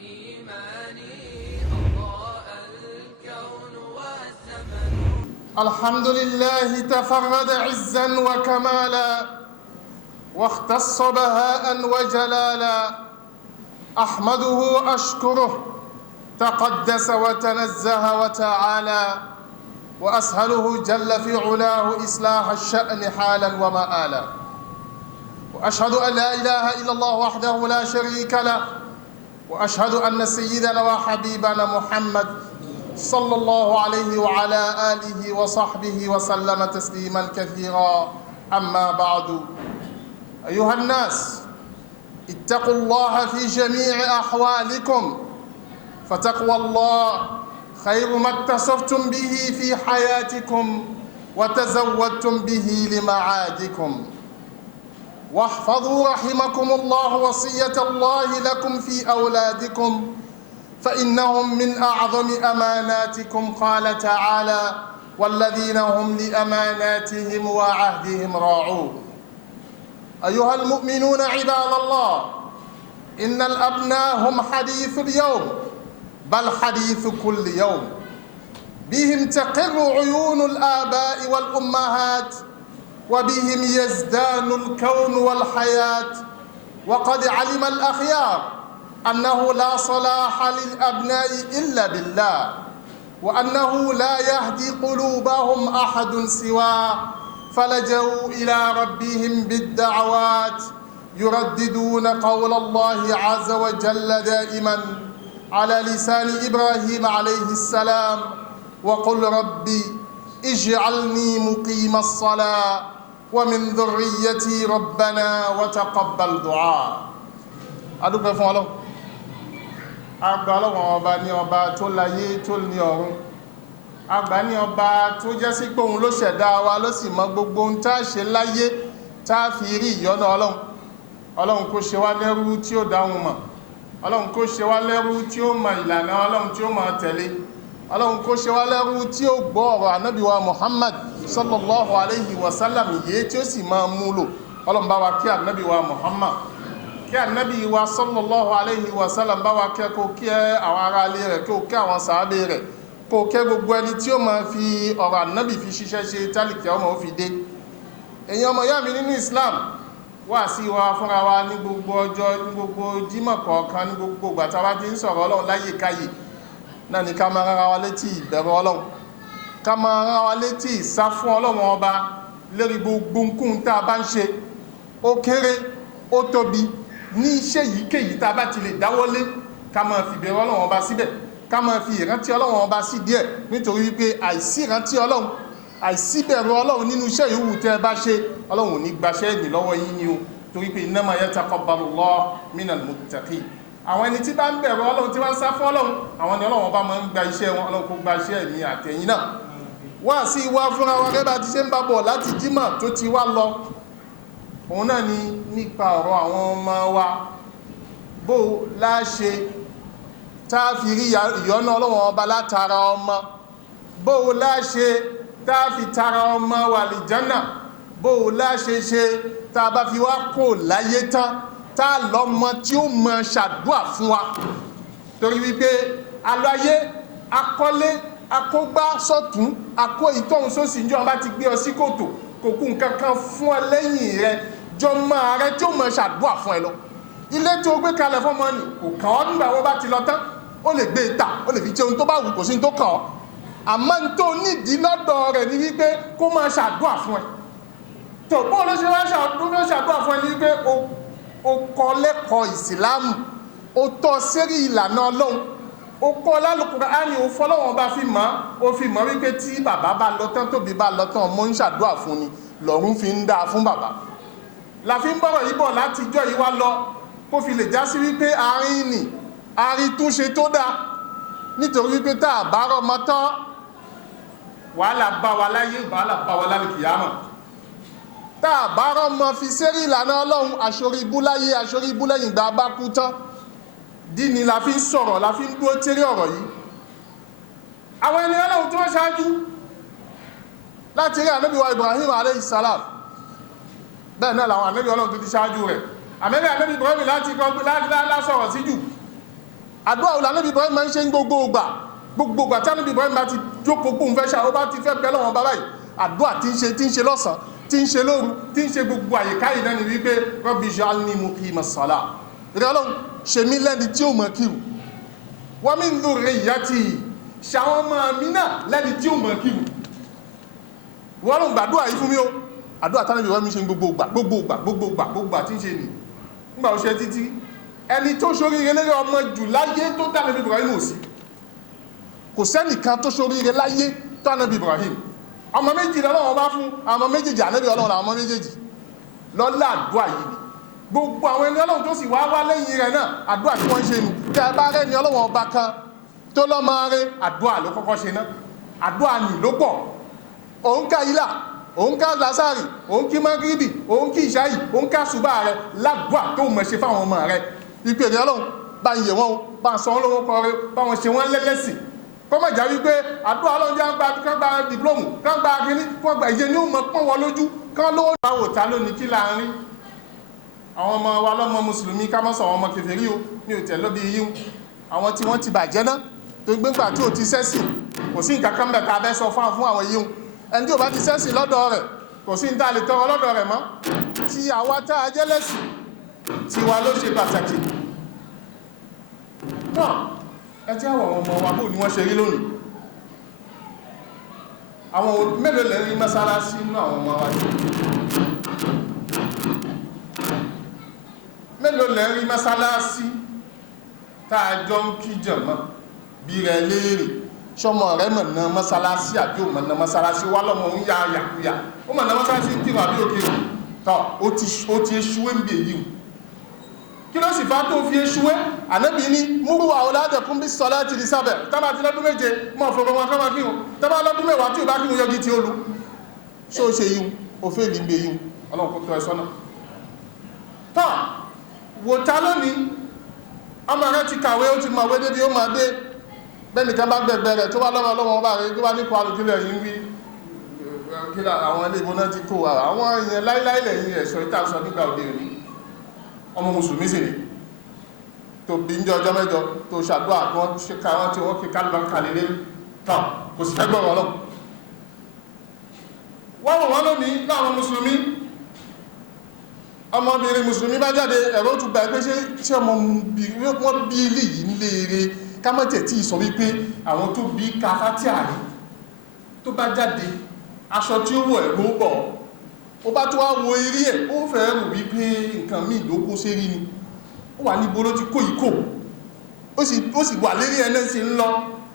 إيماني أضاء الكون والزمن. الحمد لله تفرد عزا وكمالا واختص بهاء وجلالا. أحمده أشكره تقدس وتنزه وتعالى، وأسهله جل في علاه إصلاح الشأن حالا ومآلا. وأشهد أن لا إله إلا الله وحده لا شريك له، وأشهد أن سيدنا وحبيبنا محمد صلى الله عليه وعلى آله وصحبه وسلم تسليما كثيرا. أما بعد، أيها الناس، اتقوا الله في جميع أحوالكم، فتقوى الله خير ما اتصفتم به في حياتكم وتزودتم به لمعادكم. واحفظوا رحمكم الله وصية الله لكم في أولادكم، فإنهم من أعظم أماناتكم. قال تعالى: والذين هم لأماناتهم وعهدهم راعون. أيها المؤمنون عباد الله، إن الأبناء هم حديث اليوم، بل حديث كل يوم. بهم تقر عيون الآباء والأمهات، وبهم يزدان الكون والحياة. وقد علم الأخيار أنه لا صلاح للأبناء إلا بالله، وأنه لا يهدي قلوبهم أحد سواه، فلجوا إلى ربهم بالدعوات، يرددون قول الله عز وجل دائما على لسان إبراهيم عليه السلام: وقل ربي اجعلني مقيم الصلاة ومن ذريتي ربنا وتقبل دعاء. adúpẹ́ fún Ọlọ́run, àgbà Ọlọ́run ọba ní ọba tó láyé tó ní ọ̀run, àgbà ní ọba tó jẹ́ sí pé òun ló ṣẹ̀dá wa, ló sì mọ gbogbo ohun tá ṣe láyé tá fi rí ìyọ́nú Ọlọ́run. Ọlọ́run kó ṣe wá lẹ́rú tí ó dáhùn mọ̀, Ọlọ́run kó ṣe wá lẹ́rú tí ó mọ ìlànà Ọlọ́run tí ó mọ tẹ̀lé, Ọlọ́run kó ṣe wá lẹ́rú tí ó gbọ́ ọ̀rọ̀ Ànábì wa Muhammad sallallahu alayhi wa sallam yìí tí ó sì máa mú lò. Ọlọ́run bá wa kí Ànábì wa Muhammad, kí Ànábì wa sallallahu alayhi wa sallam bá wa kẹ́, kó kí àwọn ará ilé rẹ̀, kó kí àwọn sàábé rẹ̀, kó kẹ́ gbogbo ẹni tí ó máa fi ọ̀rọ̀ Ànábì fi ṣiṣẹ́ ṣe tálíkì ọmọ ó fi dé. Ẹ̀yin ọmọ ìyá mi nínú Islam, wá sí wa fúnra wa ní gbogbo ọjọ́, ní gbogbo jímọ̀ kọ̀ọ̀kan, ní gbogbo ìgbà tá a bá ti ń sọ̀rọ̀ Ọlọ́run láyé káyè náà ni ká máa rárá wa létí ìbẹ̀rù Ọlọ́run, ká máa rárá wa létí ìsá fún Ọlọ́run ọba lérí gbogbo nǹkan tá a bá ń ṣe, ó kéré ó tóbi, ní iṣẹ́ yìíkéyìí tá a bá ti lè dáwọ́lé, ká máa fi ìbẹ̀rù Ọlọ́run ọba síbẹ̀, ká máa fi ìrántí Ọlọ́run ọba sí díẹ̀, nítorí wípé àìsí ìrántí Ọlọ́run, àìsí ìbẹ̀rù Ọlọ́run nínú iṣẹ́ yòówù tẹ́ ẹ bá ṣe, Ọlọ́run ò ní gbaṣẹ́ ẹ̀yìn lọ́wọ́ yín ni o, torí pé innama yataqabbalullahu minal muttaqin. Àwọn ẹni tí bá ń bẹ̀rù Ọlọ́run, tí wọ́n ń sá fún Ọlọ́run, àwọn ni Ọlọ́run bá máa ń gba iṣẹ́ wọn. Ọlọ́run kó gba iṣẹ́ ẹ̀mí àtẹ̀yìn náà. Wá sí wá fúnra wa gẹ́gẹ́ bá ti ṣe ń bá bọ̀ láti jímọ̀ tó ti wá lọ, òun náà ni nípa ọ̀rọ̀ àwọn ọmọ wa, bó láṣe tá a fi rí ìyọ́nú Ọlọ́run ọba látara ọmọ, bó láṣe tá a fi tara ọmọ wà lìjánà, bó láṣe ṣe tá a bá fi wá kó láyé tán, tá a lọ́mọ tí ó mọ ṣàdúà fún wa. Torí wípé aláyé akọ́lé akógbá sọ́tún akó ìtọ́hun sósì níjọ́ bá ti gbé ọ sí kòtò, kò kú nǹkan kan fún ọ lẹ́yìn rẹ jọ máa rẹ tí ó mọ ṣàdúà fún ẹ lọ. Ilé tí ó gbé kalẹ̀ fọ́mọ nì kò kàn ọ́ nígbà wọ́n bá ti lọ tán, ó lè gbé ìta, ó lè fi jẹun tó bá wù, kò sí ní tó kàn ọ́. Àmọ́ ní tó nídìí lọ́dọ̀ rẹ̀ ní wípé kó máa ṣàdúà fún ẹ. Tó bó ló ṣe wá ṣàdúà fún ẹ ní wípé ó kọ́ lẹ́kọ̀ọ́ ìsìlámù, ó tọ́ sérí ìlànà Ọlọ́run, ó kọ́ lálùkùránì, ó fọ́lọ́wọ́n bá fi mọ̀, ó fi mọ̀ wípé tí bàbá bá lọ tán, tóbi bá lọ tán, ọmọ ń ṣàdúà fún ni, lọ́run fi ń dáa fún bàbá. La fi ń bọ̀rọ̀ yìí bọ̀ láti jọ́ yìí wá lọ, kó fi lè já sí wípé àárín nì àrítúnṣe tó dáa, nítorí wípé tá a bá rọmọ tán, wàhálà bá wa láyé, wàhálà bá wa lálùkìyámọ̀. Tá a bá rọmọ fi sérí ìlànà Ọlọ́run, àṣorí ibú láyé, àṣorí ibú lẹ́yìn ìgbà bá kú tán. Díni la fi ń sọ̀rọ̀, la fi ń dúró tẹ́rí ọ̀rọ̀ yìí. Àwọn ènìyàn Ọlọ́run tí wọ́n ṣáájú láti rí Ànábì wa Ibrahim alayhi salam, bẹ́ẹ̀ náà làwọn Ànábì Ọlọ́run tó ti ṣáájú rẹ̀. Ànábì Ibrahim láti lásọ̀rọ̀ sí jù, àdúrà wo l'Ànábì Ibrahim máa ń ṣe gbogbo ìgbà tí Ànábì Ibrahim bá ti jókòó kóun fẹ́ ṣá ó bá ti fẹ́ bẹ́ lọ́wọ́ bàbá yìí àdúrà tí ń ṣe lọ́sàn tí ń ṣe lóru tí ń ṣe gbogbo àyíká yìí náà ni wípé Rabbi ij'alni muqima s-salah rẹ Ọlọ́run ṣe mí lẹ́ni tí ó mọ̀ kírun wa min dhurriyyati ṣàwọn ọmọ mi náà lẹ́ni tí ó mọ̀ kírun wọ́n lọ́n gbàdúrà yìí fún mi ó àdúrà tánàbí wọ́n mi ṣe gbogbo ìgbà tí ń ṣe nì nígbà ó ṣe títí ẹni tó ṣoríire lórí ọmọ jù láyé tó tánàbí Ibrahim ò sí kò sẹ́nìkan tó ṣoríire láyé tánàbí Ibrahim ọmọ méjì lọ́wọ́ bá fún ọmọ méjèèjì ànábì Ọlọ́run àwọn ọmọ méjèèjì lọ́lá àdúrà yìí ni gbogbo àwọn ẹni Ọlọ́run tó sì wá lẹ́yìn rẹ̀ náà àdúrà tí wọ́n ń ṣe nù tẹ́ ẹ bá rẹ́ ni Ọlọ́run ọba kan tó lọ́mọ rẹ̀ àdúrà ló kọ́kọ́ ṣe náà àdúrà nì ló pọ̀ òun ká ilá òun ká lásàrì òun kí mọ́gíríbì òun kí ìṣáyì òun ká ṣùgbà rẹ̀ ládùá tó mọ̀ ṣe fáwọn ọmọ rẹ̀ ìpè rẹ̀ Ọlọ́run bá ń yẹ̀ wọ́n bá ń sọ wọ́n lówó kọ rẹ̀ bá wọn ṣe wọ́n lẹ́lẹ́sìn kọ́mọ̀ jà wípé àdúrà Ọlọ́run jẹ́ kán gba dìplọ́mù kán gba akíní kán gba ìjẹ ní ó mọ pọ́n wọn lójú kán lówó báwò ta lónìí kí láàrin àwọn ọmọ wa lọ́mọ mùsùlùmí ká mọ́ sọ àwọn ọmọ kèfèrí o ní òtẹ̀ lóbi yíò àwọn tí wọ́n ti bàjẹ́ náà tó gbégbà tí ò ti sẹ́sìn kò sí nǹkan kan bẹ̀ ká bẹ́ sọ fún àwọn yíò ẹni tí ò bá ti sẹ́sìn lọ́dọ̀ rẹ̀ kò sí níta lè tọrọ lọ́dọ̀ rẹ̀ mọ́ tí àwa tá a jẹ́ lẹ́sìn tí wa ló ṣe pàtàkì náà ẹ jẹ́ àwọn ọmọ wa bó ni wọ́n ṣe rí lónìí àwọn mélòó lè rí mọ́sálásí nínú àwọn ọmọ wa yìí mélòó lè rí mọ́sálásí tá a jọ ń kí jàmá bí rẹ̀ léèrè ṣọmọ rẹ̀ mọ̀ ná mọ́sálásí àbí ò mọ̀ ná mọ́sálásí wá lọ́mọ ń ya yàkúyà ó mọ̀ ná mọ́sálásí kí wà bí òkè tọ́ ó ti eṣúwé ń bè yìí kí ló sì fà tó fi eṣúwé ànábì ní múrù awladakum bis salati li sab'a tábà ti lọ́dún méje mọ́ fọ́gbọ́n wọn kọ́mọ́ kí wọn tábà lọ́dún mẹ́wàá tí ò bá kí wọn yọgí tí ó lu ṣó ṣe yìí ó fẹ́ lè gbé yìí ọlọ́run kó tọ́ ẹ sọ́nà tọ́ wò ta lónìí ọmọ rẹ ti kàwé ó ti mọ̀wé débi ó máa dé bẹ́ẹ̀ni kan bá gbẹ̀gbẹ̀ rẹ̀ tó bá lọ́wọ́ lọ́wọ́ bá rẹ̀ tó bá nípa alùkílẹ̀ yìí wí kílà àwọn ilé ìbò náà ti kó àwọn èèyàn láíláí lẹ́yìn ẹ̀ṣọ́ ìtàṣọ nígbà òde òní ọmọ mùsùlùmí sì ni tó bí ń jẹ ọjọ́ mẹ́jọ tó ṣàdúrà tí wọ́n ṣe ká wọ́n tí wọ́n fi kálùbá kalẹ̀ lé tán kò sì fẹ́ gbọ́rọ̀ lọ wọ́n lónìí láwọn mùsùlùmí ọmọbìnrin mùsùlùmí bá jáde ẹ̀rọ tún gbà pé ṣé ọmọ wọn bí ilé yìí ń léere kámọ́tẹ̀ tí sọ wípé àwọn tó bí káfátí àrí tó bá jáde aṣọ tí ó wọ̀ ẹ̀rọ bọ̀ ó bá tó wá wo eré ẹ̀ ó fẹ́ rò wípé nǹkan míì ló kó sérí ni ó wà níbo ló ti kó ìkó ó sì wà lérí ẹ̀nẹ́ sí ń lọ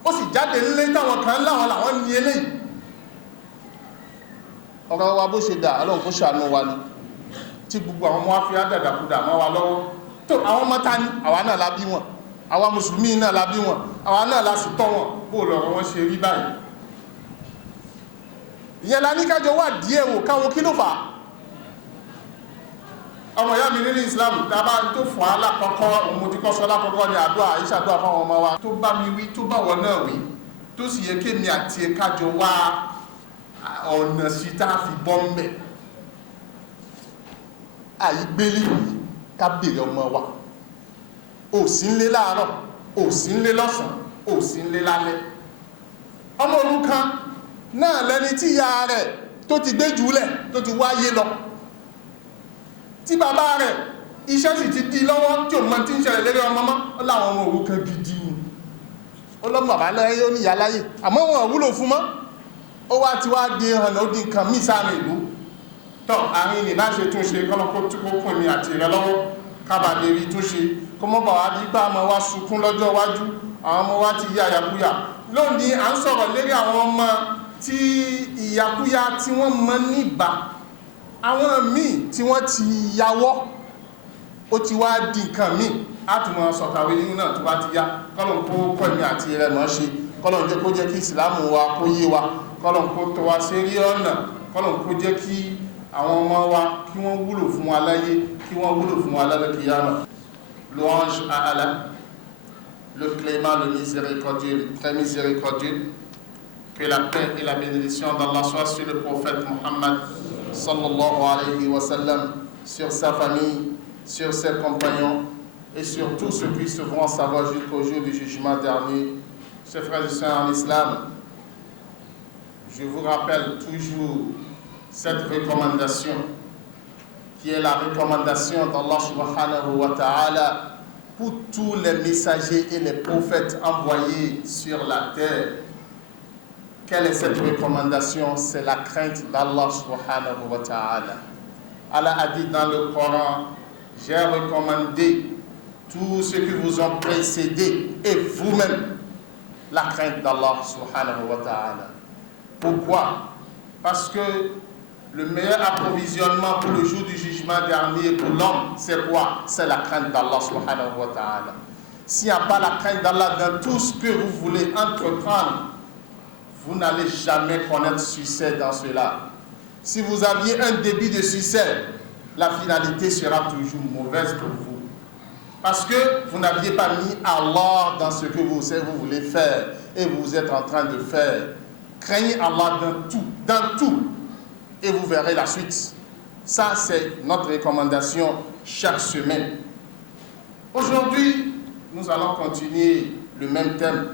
ó sì jáde nílé táwọn kan láwọn làwọn ní eléyìí ọ̀rọ̀ wa bó ṣe dà Ọlọ́run kó ṣàánú wa ni tí gbogbo àwọn ọmọ wa fi ádàdàkúdà mọ́ wa lọ́wọ́ tó àwọn ọmọ ta ni àwa náà la bí wọn àwa mùsùlùmí náà la bí wọn àwa náà la sì tọ́ wọn bó lọ́rọ̀ wọn ṣe rí báyìí ìyẹn la ní kájọ wà díẹ̀ wò káwọn kí ló fà á ọmọ ìyá mi nínú Islam tàbá tó fún alákọ̀ọ́kọ́ mo ti kọ́ sọ alákọ̀ọ́kọ́ ní àdúrà ìṣàdúrà fáwọn ọmọ wa tó bá mi wí tó bá wọn náà wí tó sì yẹ kémi àti ẹ̀kájọ wá ọ̀nà sí tá a fi bọ́ ń bẹ̀ àìgbélé ká bèèrè ọmọ wa ò sí ń lé láàárọ̀ ò sí ń lé lọ́sàn ò sí ń lé lálẹ́ ọmọ òrukàn náà lẹni tí ìyá rẹ̀ tó ti gbé jùlẹ̀ tó ti wáyé lọ tí bàbá rẹ̀ iṣẹ́ sì ti di lọ́wọ́ tí ò mọ̀ tí ń ṣẹlẹ̀ lérí ọmọ mọ́ láwọn ọmọ òrukàn gidi ni ọlọ́mọ bàbá láyé ó ní ìyá láyé àmọ́ wọn wúlò fún mọ́ ó wá ti wá di ọ̀nà ó di nǹkan mí sáàrin ìlú tọ́ àrin ní bá ṣe tún ṣe kọ́lọ́kọ́ tí kó kún mi àti rẹ lọ́wọ́ kábàdé rí tún ṣe kó mọ́ bà wá bí bá ọmọ wa sunkún lọ́jọ́ iwájú àwọn ọmọ wa ti yí àyàkúyà lónìí à ń sọ̀rọ̀ lérí àwọn ọmọ tí ìyàkúyà tí wọ́n mọ níbà àwọn míì tí wọ́n ti yàwọ́ ó ti wá di nǹkan míì átùmọ̀ sọ̀kàwé nínú náà tó bá ti yá kọ́lọ̀ kó kọ́ mi àti rẹ mọ́ ṣe kọ́lọ̀ jẹ́ kó jẹ́ kí ìsìlámù wa kó yé wa kọ́lọ̀ kó tó wa sí rí ọ̀nà kọ́lọ̀ kó jẹ́ kí àwọn ọmọ wa kí wọ́n wúlò fún wa láyé kí wọ́n wúlò fún wa lálẹ́ kìyàmà. Louange à Allah, le clément, le miséricordieux, le très miséricordieux. Que la paix et la bénédiction d'Allah soient sur le prophète Muhammad sallallahu alayhi wa sallam, sur sa famille, sur ses compagnons et surtout ceux qui se vont en savoir jusqu'au jour du jugement dernier. Chers frères et sœurs en islam, je vous rappelle toujours cette recommandation qui est la recommandation d'Allah subhanahu wa ta'ala pour tous les messagers et les prophètes envoyés sur la terre. Quelle est cette recommandation? C'est la crainte d'Allah subhanahu wa ta'ala. Allah a dit dans le Coran, j'ai recommandé tous ceux qui vous ont précédés et vous-même la crainte d'Allah subhanahu wa ta'ala. Pourquoi? Parce que le meilleur approvisionnement pour le jour du jugement dernier pour l'homme, c'est quoi? C'est la crainte d'Allah subhanahu wa ta'ala. S'il n'y a pas la crainte d'Allah dans tout ce que vous voulez entreprendre, vous n'allez jamais connaître succès dans cela. Si vous aviez un début de succès, la finalité sera toujours mauvaise pour vous. Parce que vous n'aviez pas mis Allah dans ce que vous voulez faire et vous êtes en train de faire. Craignez Allah dans tout, et vous verrez la suite. Ça, c'est notre recommandation chaque semaine. Aujourd'hui, nous allons continuer le même thème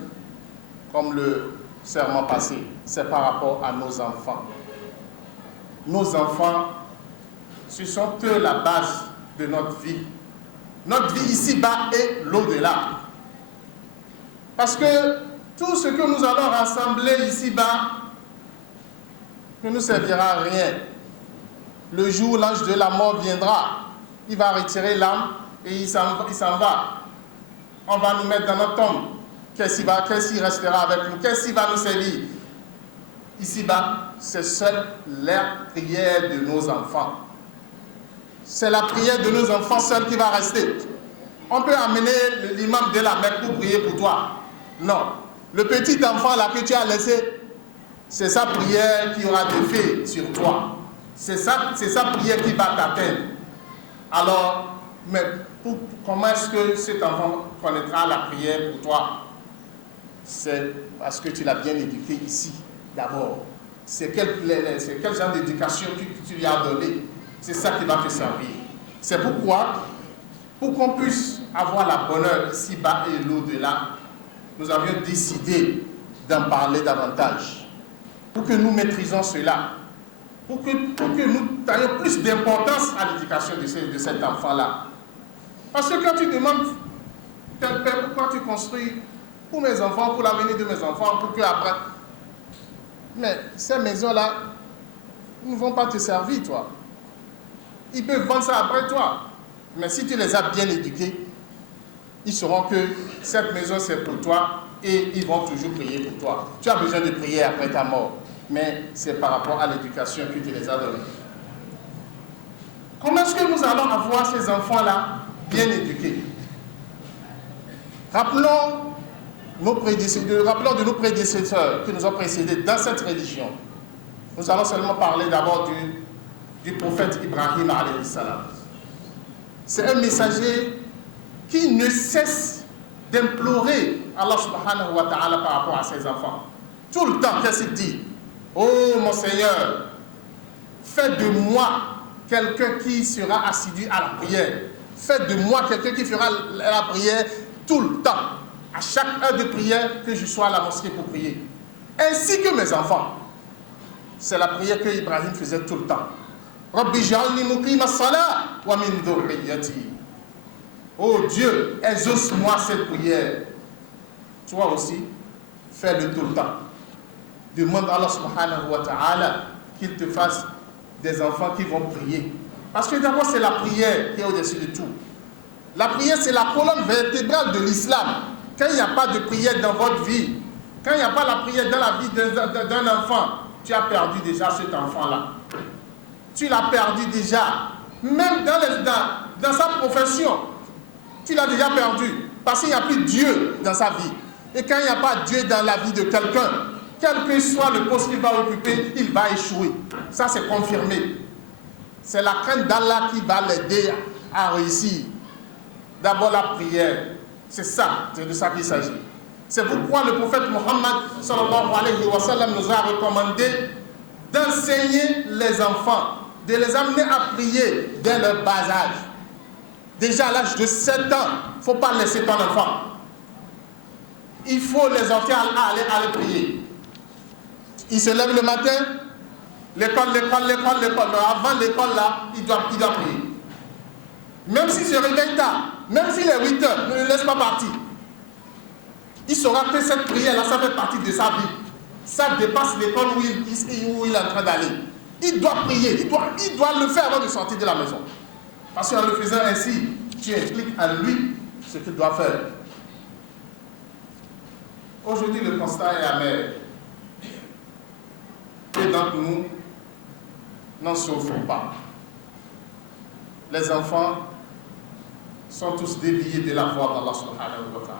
comme le serment passé. C'est par rapport à nos enfants. Nos enfants, ce sont eux la base de notre vie. Notre vie ici-bas et l'au-delà. Parce que tout ce que nous allons rassembler ici-bas ne nous servira à rien. Le jour où l'ange de la mort viendra, il va retirer l'âme et il s'en va. On va nous mettre dans notre tombe. Qu'est-ce qui restera avec nous? Qu'est-ce qui va nous servir? Ici-bas, c'est seule la prière de nos enfants. C'est la prière de nos enfants seule qui va rester. On peut amener l'imam de la Mecque pour prier pour toi. Non. Le petit enfant là que tu as laissé, c'est sa prière qui aura des faits sur toi. C'est sa prière qui va t'atteindre. Alors, mais comment est-ce que cet enfant connaîtra la prière pour toi? C'est parce que tu l'as bien éduqué ici, d'abord. C'est quel genre d'éducation que tu lui as donné? C'est ça qui va te servir. C'est pourquoi, pour qu'on puisse avoir la bonheur ici-bas et l'au-delà, nous avions décidé d'en parler davantage. Pour que nous maîtrisons cela. Pour que nous ayons plus d'importance à l'éducation de cet enfant-là. Parce que quand tu demandes, tel père, pourquoi tu construis pour mes enfants, pour l'avenir de mes enfants, pour que après... Mais ces maisons-là ne vont pas te servir, toi. Ils peuvent vendre ça après toi. Mais si tu les as bien éduqués, ils sauront que cette maison c'est pour toi et ils vont toujours prier pour toi. Tu as besoin de prier après ta mort, mais c'est par rapport à l'éducation que tu les as donnés. Comment est-ce que nous allons avoir ces enfants-là bien éduqués? Rappelons de nos prédécesseurs qui nous ont précédés dans cette religion. Nous allons seulement parler d'abord du prophète Ibrahim alayhi salam. C'est un messager qui ne cesse d'implorer Allah subhanahu wa ta'ala par rapport à ses enfants. Tout le temps, qu'est-ce qu'il dit? Oh mon Seigneur, fais de moi quelqu'un qui sera assidu à la prière. Fais de moi quelqu'un qui fera la prière tout le temps. À chaque heure de prière, que je sois à la mosquée pour prier. Ainsi que mes enfants. C'est la prière que Ibrahim faisait tout le temps. Rabbi ja'alni muqima as-salah wa min dhurriyyati. Oh Dieu, exauce-moi cette prière. Toi aussi, fais-le tout le temps. Demande à Allah subhanahu wa ta'ala qu'il te fasse des enfants qui vont prier. Parce que d'abord, c'est la prière qui est au-dessus de tout. La prière, c'est la colonne vertébrale de l'islam. Quand il n'y a pas de prière dans votre vie, quand il n'y a pas la prière dans la vie d'un enfant, tu as perdu déjà cet enfant-là. Tu l'as perdu déjà. Même dans sa profession, tu l'as déjà perdu. Parce qu'il n'y a plus Dieu dans sa vie. Et quand il n'y a pas Dieu dans la vie de quelqu'un, quel que soit le poste qu'il va occuper, il va échouer. Ça, c'est confirmé. C'est la crainte d'Allah qui va l'aider à réussir. D'abord la prière. C'est de ça qu'il s'agit. C'est pourquoi le prophète Mohammed sallallahu alayhi wa sallam nous a recommandé d'enseigner les enfants, de les amener à prier dès leur bas âge. Déjà à l'âge de 7 ans, il ne faut pas laisser ton enfant. Il faut les envoyer à aller prier. Il se lève le matin, l'école. Avant l'école, là, il doit prier. Même s'il se réveille tard, même s'il est 8 heures, ne le laisse pas partir. Il saura que cette prière-là, ça fait partie de sa vie. Ça dépasse l'école où il est en train d'aller. Il doit prier, il doit le faire avant de sortir de la maison. Parce qu'en le faisant ainsi, tu impliques en lui ce qu'il doit faire. Aujourd'hui, le constat est amer. Et d'entre nous n'en souffrent pas. Les enfants sont tous déviés de la voie d'Allah subhanahu wa ta'ala.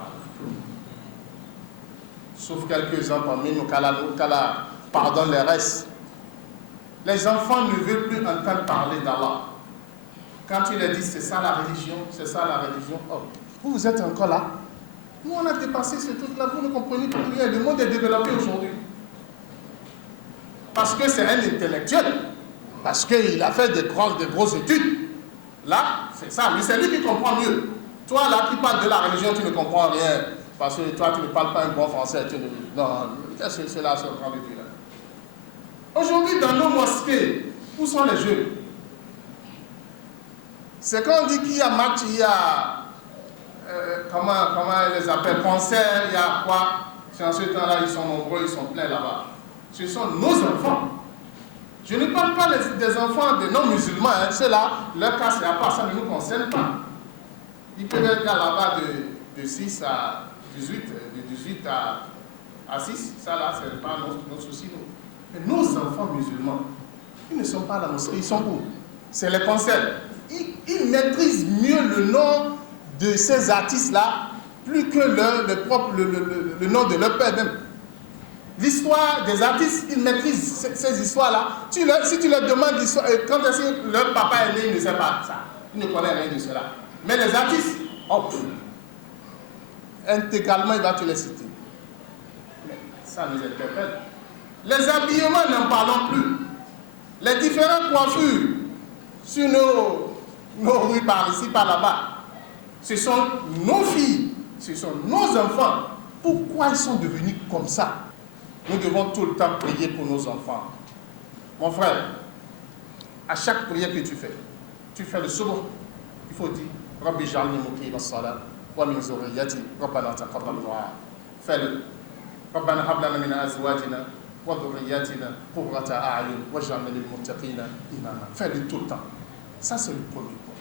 Sauf quelques-uns parmi nous, qu'Allah pardonne les restes. Les enfants ne veulent plus entendre parler d'Allah. Quand tu leur dis c'est ça la religion, oh, vous êtes encore là. Nous on a dépassé ce truc-là, vous ne comprenez plus rien. Le monde est développé aujourd'hui. Parce que c'est un intellectuel. Parce qu'il a fait de grosses études. Là, c'est ça, mais c'est lui qui comprend mieux. Toi là qui parles de la religion, tu ne comprends rien. Parce que toi tu ne parles pas un bon français. Non, qu'est-ce que c'est là, c'est en train de dire là? Aujourd'hui, dans nos mosquées, où sont les jeunes? C'est quand on dit qu'il y a match, il y a comment ils les appellent, concert, il y a quoi? C'est en ce temps-là, ils sont nombreux, ils sont pleins là-bas. Ce sont nos enfants. Je ne parle pas des enfants de non-musulmans, hein. Ceux-là, leur cas c'est à part, ça ne nous concerne pas. Ils peuvent être là-bas de 6 à 18, de 18 à 6, ça là, ce n'est pas notre souci. Mais nos enfants musulmans, ils ne sont pas à la mosquée, ils sont où? C'est les concerts. Ils maîtrisent mieux le nom de ces artistes-là, plus que le nom de leur père même. L'histoire des artistes, ils maîtrisent ces histoires-là. Si tu leur demandes l'histoire, quand est-ce que leur papa est né, il ne sait pas ça. Il ne connaît rien de cela. Mais les artistes, intégralement, il va te les citer. Mais ça nous interpelle. Les habillements, n'en parlons plus. Les différentes coiffures sur nos rues par ici, par là-bas, ce sont nos filles, ce sont nos enfants. Pourquoi ils sont devenus comme ça? Nous devons tout le temps prier pour nos enfants. Mon frère, à chaque prière que tu fais le subh, il faut dire Rabbi ij'alni muqima as-salat wa min zurriyyati rabbana taqabbal du'a. Fais-le. Rabbana hab lana min azwajina wa dhurriyyatina qurrata a'yun waj'alna lil muttaqina imama. Fais-le tout le temps. Ça, c'est le premier point.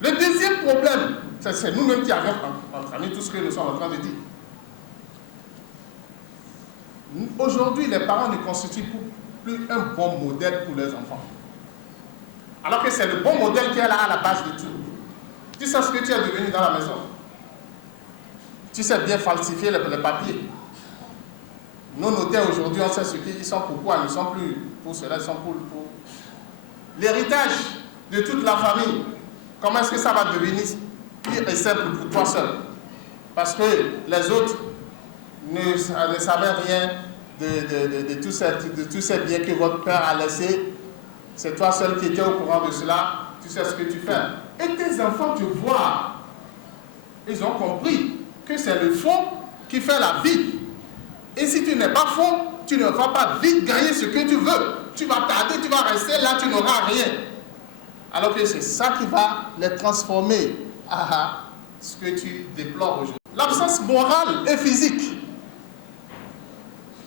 Le deuxième problème, c'est nous-mêmes qui avons entraîné tout ce que nous sommes en train de dire. Aujourd'hui, les parents ne constituent plus un bon modèle pour leurs enfants. Alors que c'est le bon modèle qui est là à la base de tout. Tu sais ce que tu es devenu dans la maison. Tu sais bien falsifier les papiers. Nos notaires aujourd'hui, on sait ce qu'ils sont pourquoi. Ils ne sont plus pour cela, ils sont pour l'héritage de toute la famille. Comment est-ce que ça va devenir pire et simple pour toi seul? Parce que les autres ne savaient rien de tous ces biens que votre père a laissés. C'est toi seul qui étais au courant de cela. Tu sais ce que tu fais. Et tes enfants te voient. Ils ont compris que c'est le fond qui fait la vie. Et si tu n'es pas fond, tu ne vas pas vite gagner ce que tu veux. Tu vas tarder, tu vas rester là, tu n'auras rien. Alors que c'est ça qui va les transformer à ce que tu déplores aujourd'hui. L'absence morale et physique.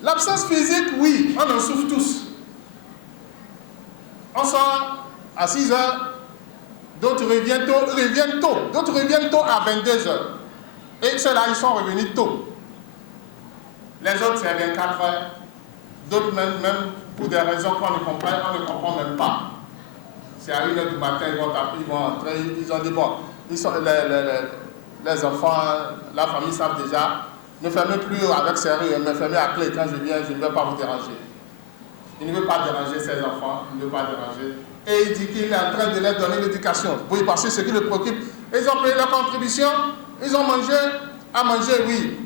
L'absence physique, oui, on en souffre tous. On sort à 6 heures, d'autres reviennent tôt, d'autres reviennent tôt à 22 heures. Et ceux-là, ils sont revenus tôt. Les autres, c'est 24 heures. D'autres, même pour des raisons qu'on ne comprend même pas. C'est à 1 heure du matin, ils vont entrer, ils ont dit, bon, les enfants, la famille savent déjà, ne fermez plus avec sérieux, mais fermez à clé. Quand je viens, je ne vais pas vous déranger. Il ne veut pas déranger ses enfants, il ne veut pas déranger. Et il dit qu'il est en train de leur donner l'éducation. Oui, parce que ce qui le préoccupe, ils ont payé leur contribution, ils ont mangé, à manger, oui.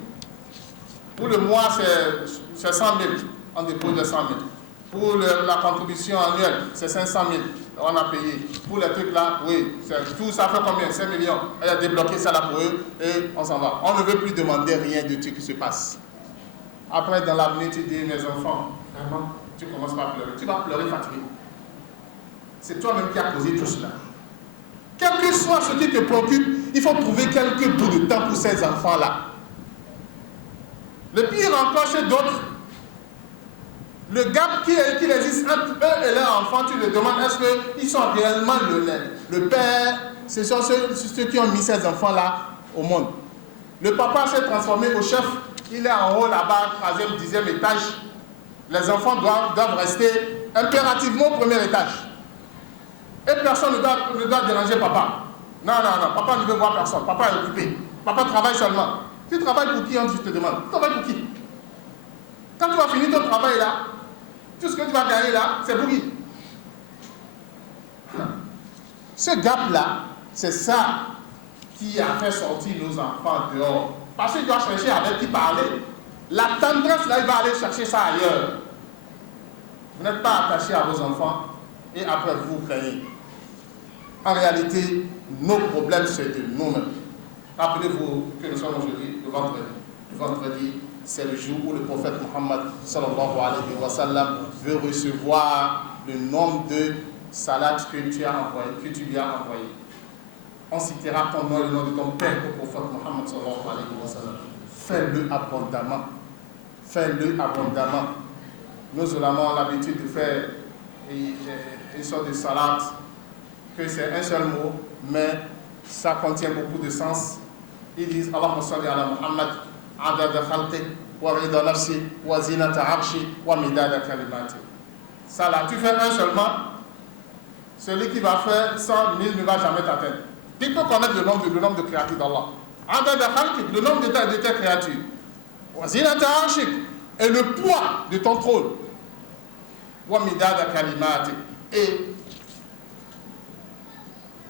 Pour le mois, c'est 100 000. On dépose de 100 000. Pour la contribution annuelle, c'est 500 000. on a payé. Pour les trucs là, oui, tout ça fait combien? 5 millions. Elle a débloqué ça là pour eux et on s'en va. On ne veut plus demander rien de ce qui se passe. Après, dans l'avenir, tu dis, mes enfants, vraiment, tu commences par pleurer. Tu vas pleurer fatigué. C'est toi-même qui as causé tout cela. Quel que soit ce qui te préoccupe, il faut trouver quelques bouts de temps pour ces enfants-là. Le pire encore chez d'autres, le gap qui existe entre eux et leurs enfants, tu leur demandes, est-ce qu'ils sont réellement le père, ce sont ceux qui ont mis ces enfants-là au monde. Le papa s'est transformé au chef, il est en haut là-bas, 3e, 10e étage. Les enfants doivent rester impérativement au premier étage. Et personne ne doit déranger papa. Non, papa ne veut voir personne, papa est occupé. Papa travaille seulement. Tu travailles pour qui, je te demande? Tu travailles pour qui? Quand tu vas finir ton travail là, tout ce que tu vas gagner là, c'est pour qui? Ce gap-là, c'est ça qui a fait sortir nos enfants dehors. Parce qu'il doit chercher avec qui parler. La tendresse, là, il va aller chercher ça ailleurs. Vous n'êtes pas attaché à vos enfants et après vous craignez. En réalité, nos problèmes, c'est de nous-mêmes. Rappelez-vous que nous sommes aujourd'hui le vendredi. Le vendredi, c'est le jour où le prophète Muhammad sallallahu alayhi wa sallam veut recevoir le nombre de salades que tu lui as envoyé. On citera ton nom, le nom de ton père au prophète Muhammad sallallahu alayhi wa sallam. Fais-le abondamment. Fais-le abondamment. Nous avons l'habitude de faire une sorte de salade, que c'est un seul mot, mais ça contient beaucoup de sens. Ils disent Allahumma salli ala Muhammad, adada khalqi, wa rida nafsi, wa zinata arshi, wa midada kalimati. Ça là, tu fais un seulement, celui qui va faire 100 000 ne va jamais t'atteindre. Tu peux connaître le nombre de créatures d'Allah. Adada khalqi, le nombre de tes créatures. Wa zinata arshi, et le poids de ton trône. Wa midada kalimati. Et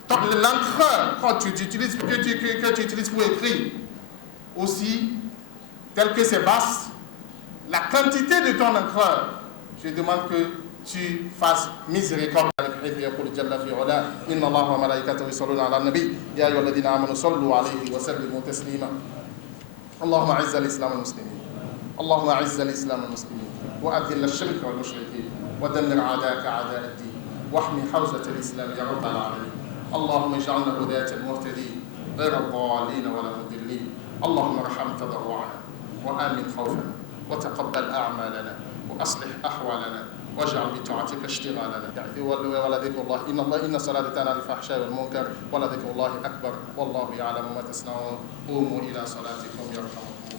l'encreur que tu utilises pour écrire, aussi, tel que c'est vaste, la quantité de ton encreur, je demande que tu fasses miséricorde avec يقول جل في علاه إن الله وملائكته يصلون على النبي يا أيها الذين آمنوا صلوا عليه وسلموا تسليما اللهم أعز الإسلام والمسلمين اللهم أعز الإسلام والمسلمين وأذل الشرك والمشركين ودمر أعداءك أعداء الدين واحمي حوزة الإسلام يا رب العالمين اللهم اجعلنا هداة المهتدين غير الضالين ولا مضلين اللهم ارحم تضرعنا وآمن خوفنا وتقبل أعمالنا وأصلح أحوالنا واجعل بطاعتك اشتغالنا ولذكر الله إن الصلاة تنهى عن الفحشاء والمنكر ولذكر الله أكبر والله يعلم ما تصنعون قوموا إلى صلاتكم يرحمكم